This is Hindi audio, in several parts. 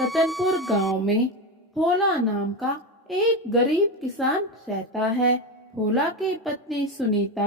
रतनपुर गांव में भोला नाम का एक गरीब किसान रहता है। भोला की पत्नी सुनीता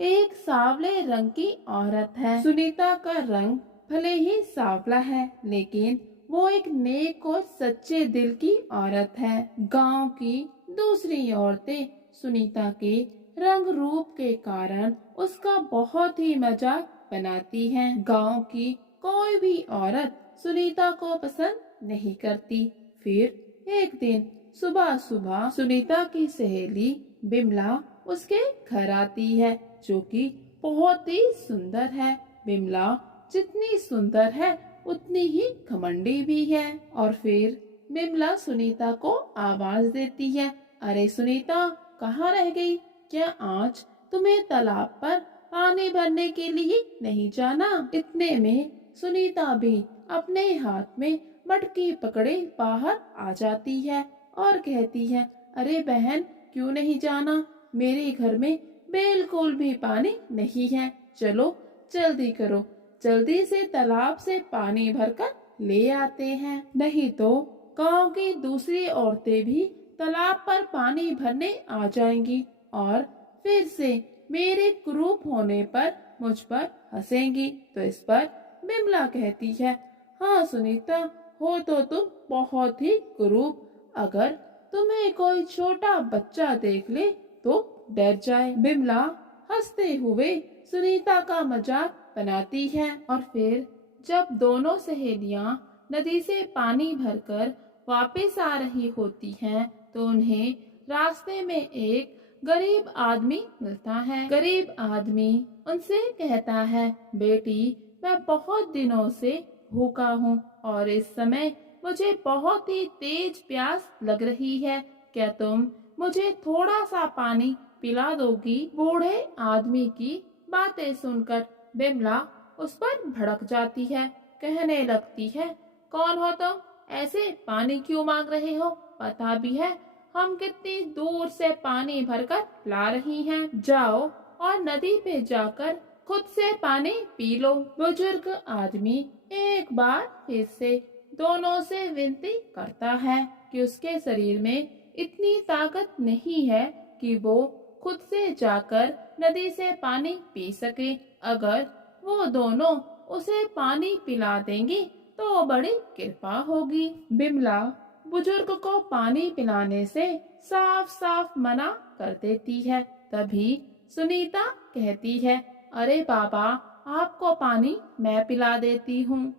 एक सांवले रंग की औरत है। सुनीता का रंग भले ही सांवला है, लेकिन वो एक नेक और सच्चे दिल की औरत है। गांव की दूसरी औरतें सुनीता के रंग रूप के कारण उसका बहुत ही मजाक बनाती हैं। गांव की कोई भी औरत सुनीता को पसंद नहीं करती। फिर एक दिन सुबह सुबह सुनीता की सहेली बिमला उसके घर आती है, जो कि बहुत ही सुंदर है। बिमला जितनी सुंदर है उतनी ही घमंडी भी है। और फिर बिमला सुनीता को आवाज देती है, अरे सुनीता, कहाँ रह गई? क्या आज तुम्हें तालाब पर पानी भरने के लिए नहीं जाना? इतने में सुनीता भी अपने हाथ में मटकी पकड़े बाहर आ जाती है और कहती है, अरे बहन, क्यों नहीं जाना? मेरे घर में बिल्कुल भी पानी नहीं है। चलो जल्दी करो, जल्दी से तालाब से पानी भरकर ले आते हैं, नहीं तो गांव की दूसरी औरतें भी तालाब पर पानी भरने आ जाएंगी और फिर से मेरे कुरूप होने पर मुझ पर हंसेंगी। तो इस पर बिमला कहती है, हाँ सुनीता, हो तो तुम बहुत ही कुरूप। अगर तुम्हें कोई छोटा बच्चा देख ले तो डर जाए। बिमला हंसते हुए सुनीता का मजाक बनाती है। और फिर जब दोनों सहेलियां नदी से पानी भरकर वापस आ रही होती हैं, तो उन्हें रास्ते में एक गरीब आदमी मिलता है। गरीब आदमी उनसे कहता है, बेटी, मैं बहुत दिनों से भूखा हूँ और इस समय मुझे बहुत ही तेज प्यास लग रही है। क्या तुम मुझे थोड़ा सा पानी पिला दोगी? बूढ़े आदमी की बातें सुनकर बिमला उस पर भड़क जाती है। कहने लगती है, कौन हो तुम? ऐसे पानी क्यों मांग रहे हो? पता भी है हम कितनी दूर से पानी भरकर ला रही हैं। जाओ और नदी पे जाकर खुद से पानी पी लो। बुजुर्ग आदमी एक बार फिर से दोनों से विनती करता है कि उसके शरीर में इतनी ताकत नहीं है कि वो खुद से जाकर नदी से पानी पी सके। अगर वो दोनों उसे पानी पिला देंगी तो बड़ी कृपा होगी। बिमला बुजुर्ग को पानी पिलाने से साफ साफ मना कर देती है। तभी सुनीता कहती है, अरे बाबा, आपको पानी मैं पिला देती हूँ।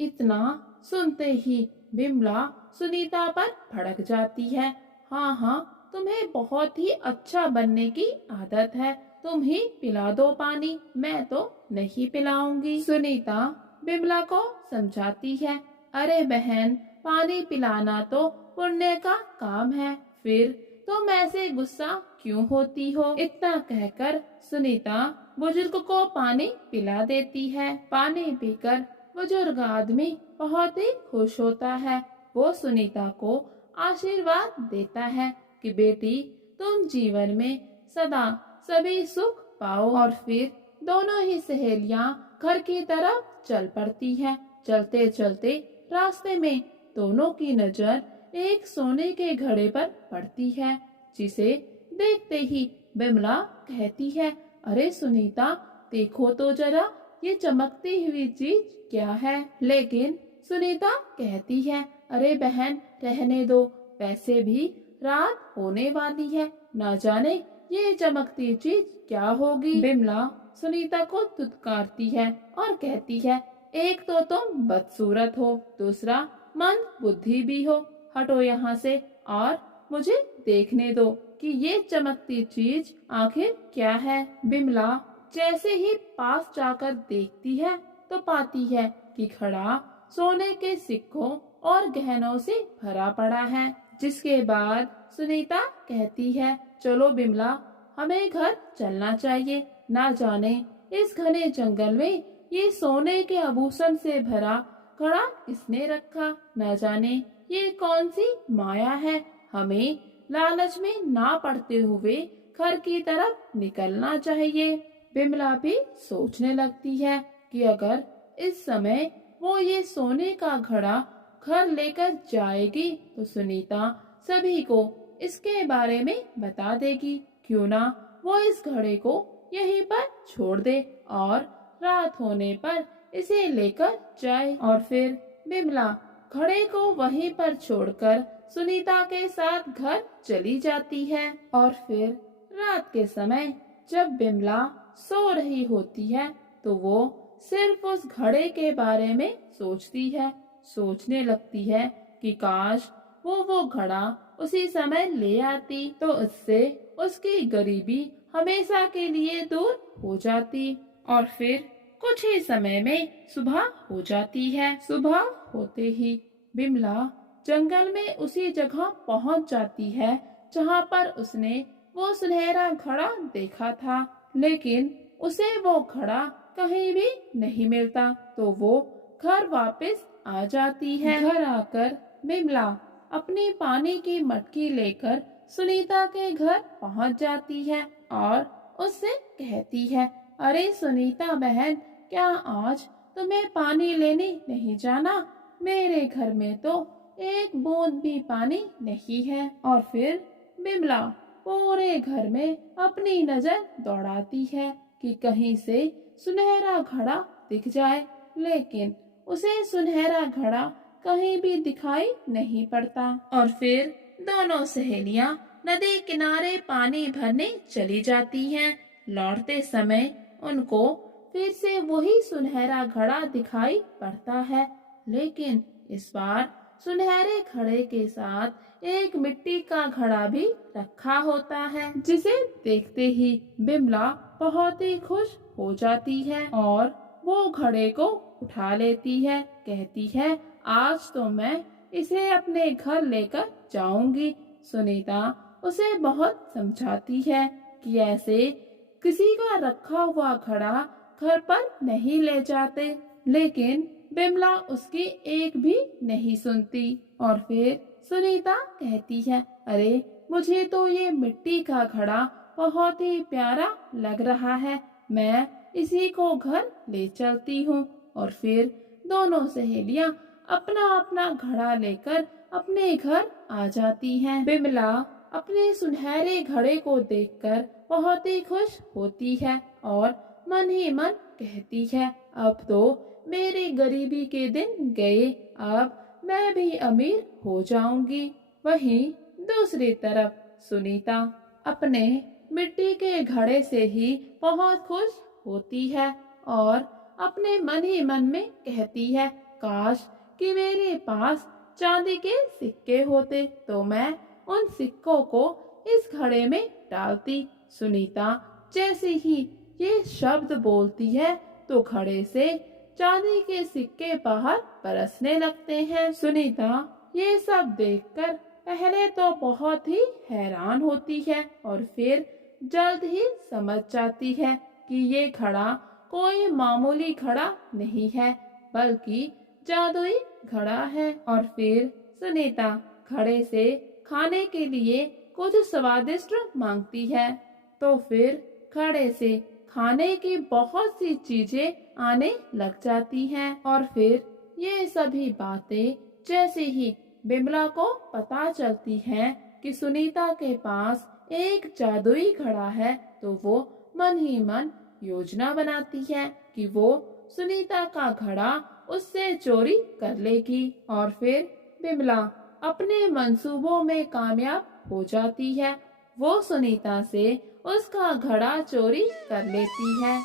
इतना सुनते ही बिमला सुनीता पर भड़क जाती है। हाँ हाँ, तुम्हें बहुत ही अच्छा बनने की आदत है, तुम ही पिला दो पानी, मैं तो नहीं पिलाऊंगी। सुनीता बिमला को समझाती है, अरे बहन, पानी पिलाना तो पुण्य का काम है, फिर तुम ऐसे गुस्सा क्यों होती हो? इतना कहकर सुनीता बुजुर्ग को पानी पिला देती है। पानी पीकर बुजुर्ग आदमी बहुत ही खुश होता है। वो सुनीता को आशीर्वाद देता है कि बेटी, तुम जीवन में सदा सभी सुख पाओ। और फिर दोनों ही सहेलियां घर की तरफ चल पड़ती हैं। चलते चलते रास्ते में दोनों की नजर एक सोने के घड़े पर पड़ती है, जिसे देखते ही बिमला कहती है, अरे सुनीता, देखो तो जरा, ये चमकती हुई चीज क्या है? लेकिन सुनीता कहती है, अरे बहन, रहने दो, वैसे भी रात होने वाली है, ना जाने ये चमकती चीज क्या होगी। बिमला सुनीता को धुतकारती है और कहती है, एक तो तुम बदसूरत हो, दूसरा मंद बुद्धि भी हो, हटो यहाँ से और मुझे देखने दो कि ये चमकती चीज आखिर क्या है। बिमला जैसे ही पास जाकर देखती है तो पाती है कि घड़ा सोने के सिक्कों और गहनों से भरा पड़ा है। जिसके बाद सुनीता कहती है, चलो बिमला, हमें घर चलना चाहिए, ना जाने इस घने जंगल में ये सोने के आभूषण से भरा घड़ा किसने रखा, ना जाने ये कौन सी माया है। हमें लालच में ना पड़ते हुए घर की तरफ निकलना चाहिए। बिमला भी सोचने लगती है कि अगर इस समय वो ये सोने का घड़ा घर लेकर जाएगी तो सुनीता सभी को इसके बारे में बता देगी। क्यों ना वो इस घड़े को यहीं पर छोड़ दे और रात होने पर इसे लेकर जाए। और फिर बिमला घड़े को वहीं पर छोड़कर सुनीता के साथ घर चली जाती है। और फिर रात के समय जब बिमला सो रही होती है तो वो सिर्फ उस घड़े के बारे में सोचती है। सोचने लगती है कि काश वो घड़ा उसी समय ले आती तो उससे उसकी गरीबी हमेशा के लिए दूर हो जाती। और फिर कुछ ही समय में सुबह हो जाती है। सुबह होते ही बिमला जंगल में उसी जगह पहुंच जाती है जहां पर उसने वो सुनहरा घड़ा देखा था, लेकिन उसे वो घड़ा कहीं भी नहीं मिलता। तो वो घर वापस आ जाती है। घर आकर बिमला अपनी पानी की मटकी लेकर सुनीता के घर पहुंच जाती है और उससे कहती है, अरे सुनीता बहन, क्या आज तुम्हें पानी लेने नहीं जाना? मेरे घर में तो एक बूंद भी पानी नहीं है। और फिर बिमला पूरे घर में अपनी नजर दौड़ाती है कि कहीं से सुनहरा घड़ा दिख जाए, लेकिन उसे सुनहरा घड़ा कहीं भी दिखाई नहीं पड़ता। और फिर दोनों सहेलियां नदी किनारे पानी भरने चली जाती हैं। लौटते समय उनको फिर से वही सुनहरा घड़ा दिखाई पड़ता है, लेकिन इस बार सुनहरे घड़े के साथ एक मिट्टी का घड़ा भी रखा होता है, जिसे देखते ही बिमला बहुत ही खुश हो जाती है और वो घड़े को उठा लेती है। कहती है, आज तो मैं इसे अपने घर लेकर जाऊंगी। सुनीता उसे बहुत समझाती है कि ऐसे किसी का रखा हुआ घड़ा घर पर नहीं ले जाते, लेकिन बिमला उसकी एक भी नहीं सुनती। और फिर सुनीता कहती है, अरे मुझे तो ये मिट्टी का घड़ा बहुत ही प्यारा लग रहा है, मैं इसी को घर ले चलती हूँ। और फिर दोनों सहेलियां अपना अपना घड़ा लेकर अपने घर आ जाती हैं। बिमला अपने सुनहरे घड़े को देखकर बहुत ही खुश होती है और मन ही मन कहती है, अब तो मेरी गरीबी के दिन गए, अब मैं भी अमीर हो जाऊंगी। वहीं दूसरी तरफ सुनीता अपने मिट्टी के घड़े से ही बहुत खुश होती है और अपने मन ही मन में कहती है, काश कि मेरे पास चांदी के सिक्के होते तो मैं उन सिक्कों को इस घड़े में डालती। सुनीता जैसे ही ये शब्द बोलती है तो घड़े से चांदी के सिक्के बाहर बरसने लगते हैं। सुनीता ये सब देखकर पहले तो बहुत ही हैरान होती है और फिर जल्द ही समझ जाती है कि ये घड़ा कोई मामूली घड़ा नहीं है, बल्कि जादुई घड़ा है। और फिर सुनीता घड़े से खाने के लिए कुछ स्वादिष्ट मांगती है, तो फिर घड़े से खाने की बहुत सी चीजें आने लग जाती हैं। और फिर ये सभी बातें जैसे ही बिमला को पता चलती हैं कि सुनीता के पास एक जादुई घड़ा है, तो वो मन ही मन योजना बनाती है कि वो सुनीता का घड़ा उससे चोरी कर लेगी। और फिर बिमला अपने मंसूबों में कामयाब हो जाती है। वो सुनीता से उसका घड़ा चोरी कर लेती है।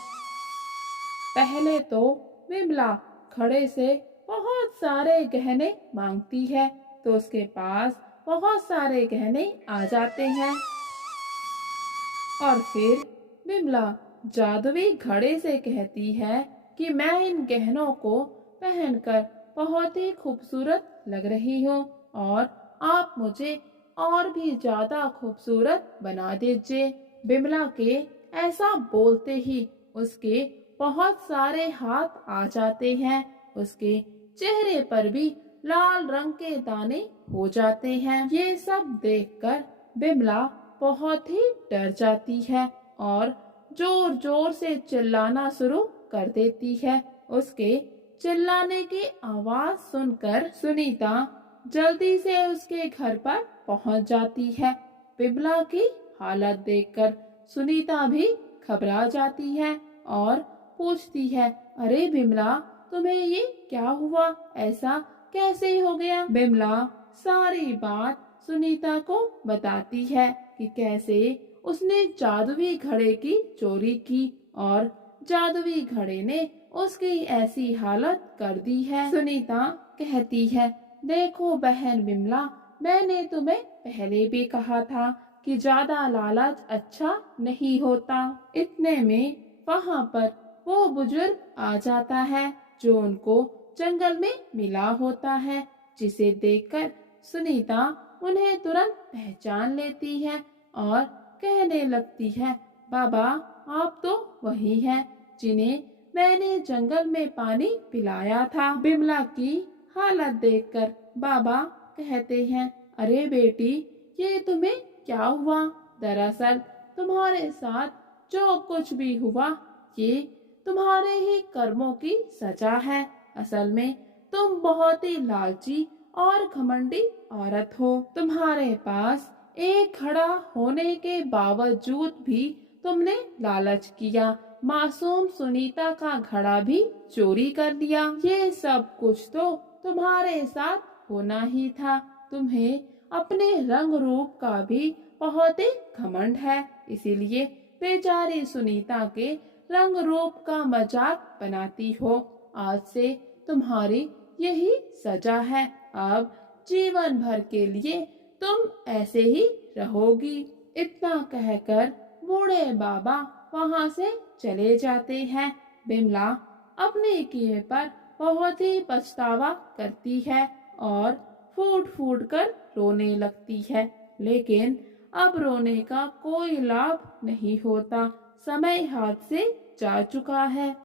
पहले तो बिमला घड़े से बहुत सारे गहने मांगती है, तो उसके पास बहुत सारे गहने आ जाते हैं। और फिर बिमला जादुई घड़े से कहती है कि मैं इन गहनों को पहनकर बहुत ही खूबसूरत लग रही हूँ और आप मुझे और भी ज्यादा खूबसूरत बना दीजिए। बिमला के ऐसा बोलते ही उसके बहुत सारे हाथ आ जाते हैं। उसके चेहरे पर भी लाल रंग के दाने हो जाते हैं। ये सब देखकर बिमला बहुत ही डर जाती है और जोर जोर से चिल्लाना शुरू कर देती है। उसके चिल्लाने की आवाज सुनकर सुनीता जल्दी से उसके घर पर पहुंच जाती है। बिमला की हालत देखकर सुनीता भी घबरा जाती है और पूछती है, अरे बिमला, तुम्हें ये क्या हुआ? ऐसा कैसे हो गया? बिमला सारी बात सुनीता को बताती है कि कैसे उसने जादुई घड़े की चोरी की और जादुई घड़े ने उसकी ऐसी हालत कर दी है। सुनीता कहती है, देखो बहन बिमला, मैंने तुम्हें पहले भी कहा था कि ज्यादा लालच अच्छा नहीं होता। इतने में वहाँ पर वो बुजुर्ग आ जाता है जो उनको जंगल में मिला होता है, जिसे देखकर सुनीता उन्हें तुरंत पहचान लेती है और कहने लगती है, बाबा, आप तो वही हैं जिन्हें मैंने जंगल में पानी पिलाया था। बिमला की हालत देखकर बाबा कहते हैं, अरे बेटी, ये तुम्हें क्या हुआ? दरअसल तुम्हारे साथ जो कुछ भी हुआ ये तुम्हारे ही कर्मों की सजा है। असल में तुम बहुत ही लालची और घमंडी औरत हो। तुम्हारे पास एक घड़ा होने के बावजूद भी तुमने लालच किया, मासूम सुनीता का घड़ा भी चोरी कर लिया। ये सब कुछ तो तुम्हारे साथ होना ही था। तुम्हें अपने रंग रूप का भी बहुत ही घमंड है, इसीलिए बेचारी सुनीता के रंग रूप का मजाक बनाती हो। आज से तुम्हारी यही सजा है। अब जीवन भर के लिए तुम ऐसे ही रहोगी। इतना कहकर बूढ़े बाबा वहाँ से चले जाते हैं। बिमला अपने किए पर बहुत ही पछतावा करती है और फूट फूट कर रोने लगती है, लेकिन अब रोने का कोई लाभ नहीं होता। समय हाथ से जा चुका है।